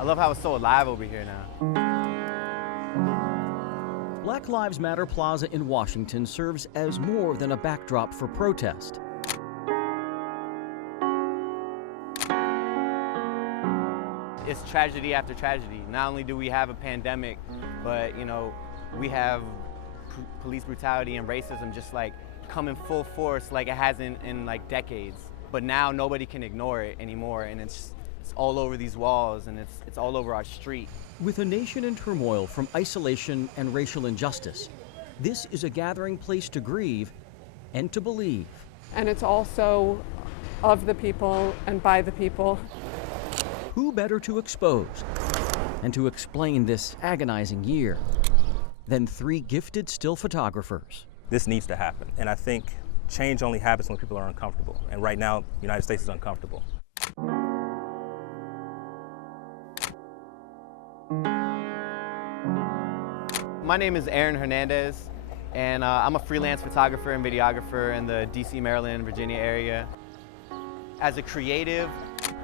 I love how it's so alive over here now. Black Lives Matter Plaza in Washington serves as more than a backdrop for protest. It's tragedy after tragedy. Not only do we have a pandemic, but we have police brutality and racism just like come in full force like it hasn't in like decades. But now nobody can ignore it anymore, and it's all over these walls, and it's all over our street. With a nation in turmoil from isolation and racial injustice, this is a gathering place to grieve and to believe. And it's also of the people and by the people. Who better to expose and to explain this agonizing year than three gifted still photographers? This needs to happen, and I think change only happens when people are uncomfortable, and right now, the United States is uncomfortable. My name is Aaron Hernandez, and I'm a freelance photographer and videographer in the DC, Maryland, Virginia area. As a creative,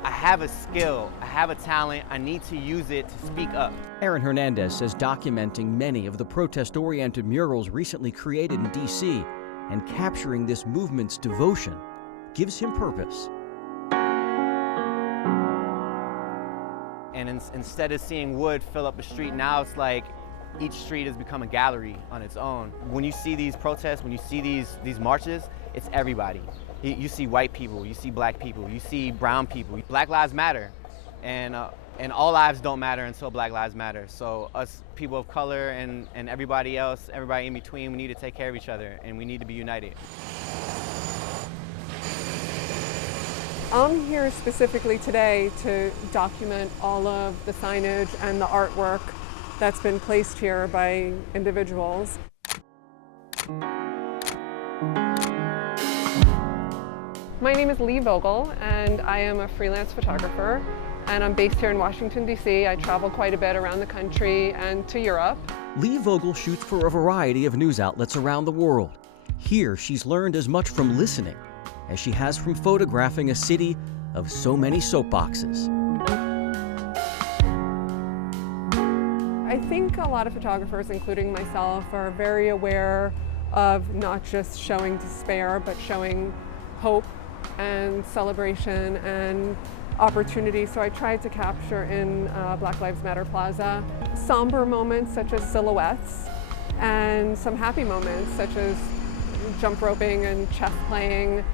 I have a skill, I have a talent, I need to use it to speak up. Aaron Hernandez says documenting many of the protest-oriented murals recently created in DC and capturing this movement's devotion gives him purpose. And instead of seeing wood fill up a street, now it's like each street has become a gallery on its own. When you see these protests, when you see these marches, it's everybody. You see white people, you see black people, you see brown people. Black lives matter, and all lives don't matter until Black Lives Matter. So us people of color and everybody else, everybody in between, we need to take care of each other, and we need to be united. I'm here specifically today to document all of the signage and the artwork that's been placed here by individuals. My name is Lee Vogel, and I am a freelance photographer, and I'm based here in Washington, D.C. I travel quite a bit around the country and to Europe. Lee Vogel shoots for a variety of news outlets around the world. Here, she's learned as much from listening as she has from photographing a city of so many soapboxes. I think a lot of photographers, including myself, are very aware of not just showing despair, but showing hope and celebration and opportunity. So I tried to capture in Black Lives Matter Plaza somber moments such as silhouettes, and some happy moments such as jump roping and chess playing.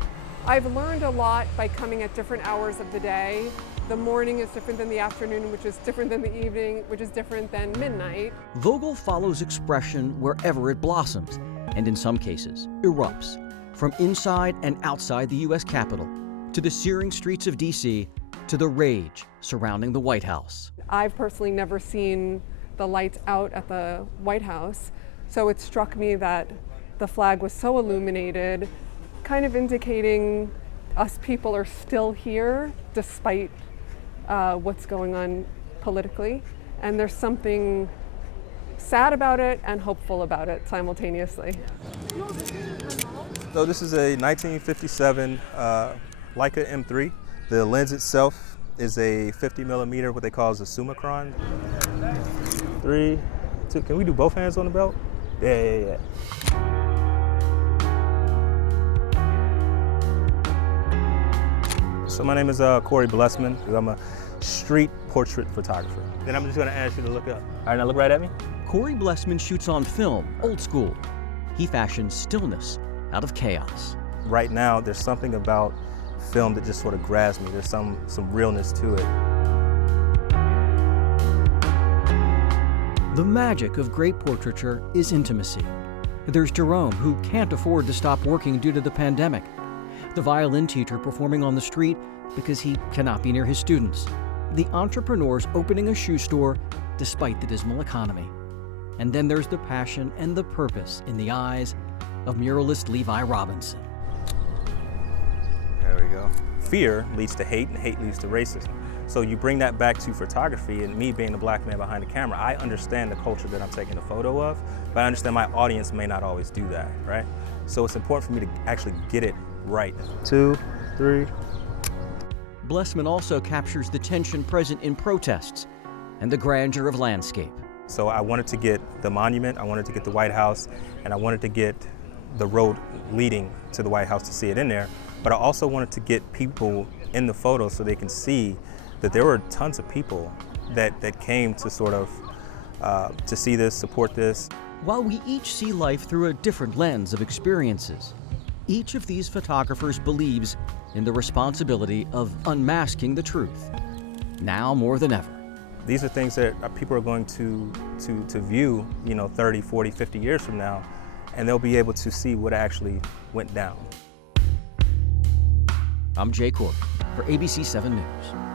I've learned a lot by coming at different hours of the day. The morning is different than the afternoon, which is different than the evening, which is different than midnight. Vogel follows expression wherever it blossoms, and in some cases, erupts. From inside and outside the U.S. Capitol, to the searing streets of D.C., to the rage surrounding the White House. I've personally never seen the lights out at the White House, so it struck me that the flag was so illuminated, kind of indicating us people are still here despite what's going on politically. And there's something sad about it and hopeful about it simultaneously. So this is a 1957 Leica M3. The lens itself is a 50 millimeter, what they call a Summicron. 3, 2, can we do both hands on the belt? Yeah. So my name is Corey Blessman. I'm a street portrait photographer. Then I'm just gonna ask you to look up. All right, now look right at me. Corey Blessman shoots on film, old school. He fashions stillness out of chaos. Right now, there's something about film that just sort of grabs me. There's some realness to it. The magic of great portraiture is intimacy. There's Jerome, who can't afford to stop working due to the pandemic. The violin teacher performing on the street because he cannot be near his students. The entrepreneurs opening a shoe store despite the dismal economy. And then there's the passion and the purpose in the eyes of muralist Levi Robinson. There we go. Fear leads to hate, and hate leads to racism. So you bring that back to photography, and me being the black man behind the camera, I understand the culture that I'm taking a photo of, but I understand my audience may not always do that, right? So it's important for me to actually get it right. 2, 3. Blessman also captures the tension present in protests, and the grandeur of landscape. So I wanted to get the monument, I wanted to get the White House, and I wanted to get the road leading to the White House to see it in there. But I also wanted to get people in the photo so they can see that there were tons of people that came to sort of to see this, support this. While we each see life through a different lens of experiences, each of these photographers believes in the responsibility of unmasking the truth, now more than ever. These are things that people are going to view, 30, 40, 50 years from now, and they'll be able to see what actually went down. I'm Jay Corbett for ABC 7 News.